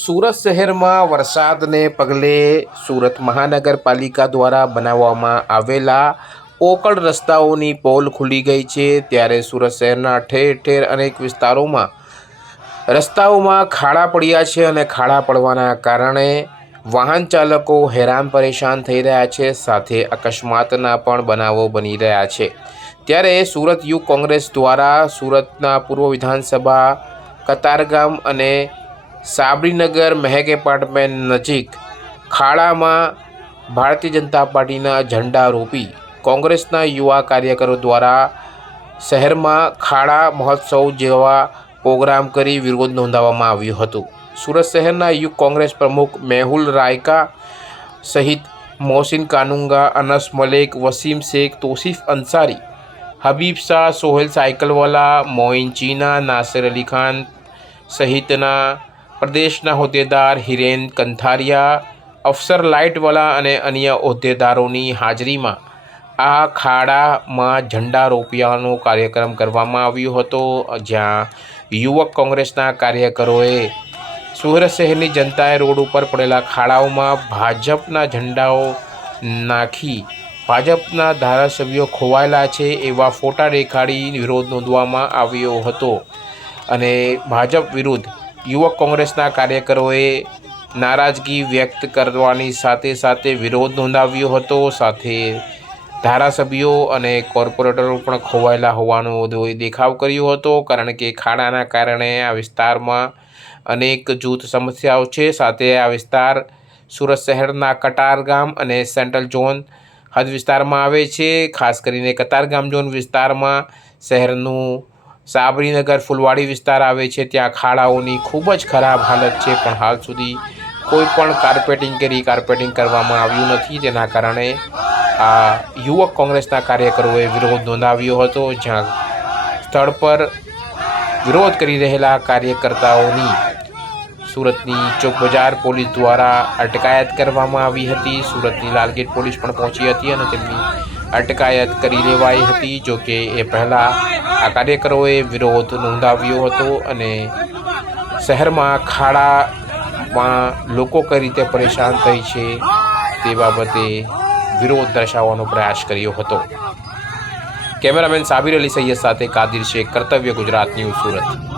સુરત શહેરમાં વરસાદને પગલે સુરત મહાનગરપાલિકા દ્વારા બનાવવામાં આવેલા પોકળ રસ્તાઓની પોલ ખુલી ગઈ છે। ત્યારે સુરત શહેરના ઠેર ઠેર અનેક વિસ્તારોમાં રસ્તાઓમાં ખાડા પડ્યા છે અને ખાડા પડવાના કારણે વાહન ચાલકો હેરાન પરેશાન થઈ રહ્યા છે, સાથે અકસ્માતના પણ બનાવો બની રહ્યા છે। ત્યારે સુરત યુથ કોંગ્રેસ દ્વારા સુરતના પૂર્વ વિધાનસભા કતારગામ અને સાબરીનગર મહેક એપાર્ટમેન્ટ નજીક ખાડામાં ભારતીય જનતા પાર્ટીના ઝંડા રોપી કોંગ્રેસના યુવા કાર્યકરો દ્વારા શહેરમાં ખાડા મહોત્સવ જેવા પ્રોગ્રામ કરી વિરોધ નોંધાવવામાં આવ્યો હતો। સુરત શહેરના યુથ કોંગ્રેસ પ્રમુખ મેહુલ રાયકા સહિત મોહસિન કાનુંગા, અનસ મલેક, વસીમ શેખ, તોસીફ અંસારી, હબીબ શાહ, સોહેલ સાયકલવાલા, મોઇન ચીના, નાસિર અલી ખાન સહિતના પ્રદેશના હોદ્દેદાર હિરેન કંથારિયા, અફસર લાઇટવાલા અને અન્ય હોદ્દેદારોની હાજરીમાં આ ખાડામાં ઝંડા રોપ્યાનો કાર્યક્રમ કરવામાં આવ્યો હતો, જ્યાં યુવક કોંગ્રેસના કાર્યકરોએ સુરત શહેરની જનતાએ રોડ ઉપર પડેલા ખાડાઓમાં ભાજપના ઝંડાઓ નાખી ભાજપના ધારાસભ્યો ખોવાયેલા છે એવા ફોટા દેખાડી વિરોધ નોંધવામાં આવ્યો હતો અને ભાજપ વિરુદ્ધ યુવક કોંગ્રેસના કાર્યકરોએ નારાજગી વ્યક્ત કરવાની સાથે સાથે વિરોધ નોંધાવ્યો હતો। સાથે ધારાસભ્યો અને કોર્પોરેટરો પણ ખોવાયેલા હોવાનો દેખાવ કર્યો હતો, કારણ કે ખાડાના કારણે આ વિસ્તારમાં અનેક જૂથ સમસ્યાઓ છે। સાથે આ વિસ્તાર સુરત શહેરના કતારગામ અને સેન્ટ્રલ ઝોન હદ વિસ્તારમાં આવે છે। ખાસ કરીને કતારગામ ઝોન વિસ્તારમાં શહેરનું સાબરીનગર ફુલવાડી વિસ્તાર આવે છે, ત્યાં ખાડાઓની ખૂબ જ ખરાબ હાલત છે, પણ હાલ સુધી કોઈ પણ કાર્પેટિંગ કરવામાં આવ્યું નથી, જેના કારણે આ યુવક કોંગ્રેસના કાર્યકરોએ વિરોધ નોંધાવ્યો હતો, જ્યાં સ્થળ પર વિરોધ કરી રહેલા કાર્યકર્તાઓની સુરતની ચોક બજાર પોલીસ દ્વારા અટકાયત કરવામાં આવી હતી। સુરતની લાલગેટ પોલીસ પણ પહોંચી હતી અને તેમની અટકાયત કરી લેવાઈ હતી। જોકે એ પહેલાં આ કાર્યકરોએ વિરોધ નોંધાવ્યો હતો અને શહેરમાં ખાડામાં લોકો કઈ રીતે પરેશાન થઈ છે તે બાબતે વિરોધ દર્શાવવાનો પ્રયાસ કર્યો હતો। કેમેરામેન સાબિર અલી સૈયદ સાથે કાદિર શેખ, કર્તવ્ય ગુજરાત ન્યૂઝ, સુરત।